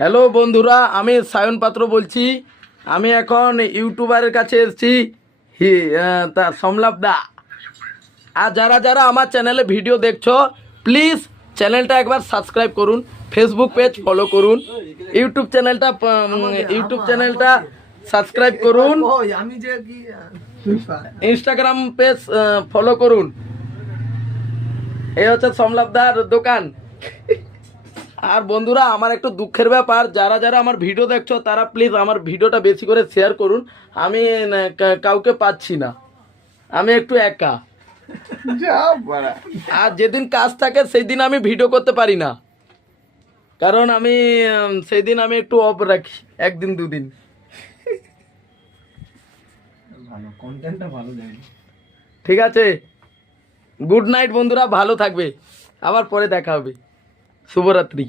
Hello বন্ধুরা, আমি সায়ন পাত্র বলছি। আমি এখন ইউটিউবারের কাছে এসেছি, তা সমলাপ দা। আর যারা যারা আমার চ্যানেলে ভিডিও দেখছো, প্লিজ চ্যানেলটা একবার সাবস্ক্রাইব করুন, ফেসবুক পেজ ফলো করুন, ইউটিউব চ্যানেলটা সাবস্ক্রাইব করুন, ইনস্টাগ্রাম পেজ ফলো করুন। এই হচ্ছে সমলাপদার দোকান। আর বন্ধুরা, আমার একটু দুঃখের ব্যাপার, যারা যারা আমার ভিডিও দেখছো তারা প্লিজ আমার ভিডিওটা বেশি করে শেয়ার করুন। আমি কাউকে পাচ্ছি না, আমি একটু একা। আর যেদিন কাজ থাকে সেই দিন আমি ভিডিও করতে পারি না, কারণ আমি সেই দিন আমি একটু অফ রাখি, একদিন দুদিন। ঠিক আছে, গুড নাইট বন্ধুরা, ভালো থাকবে, আবার পরে দেখা হবে। শুভরাত্রি।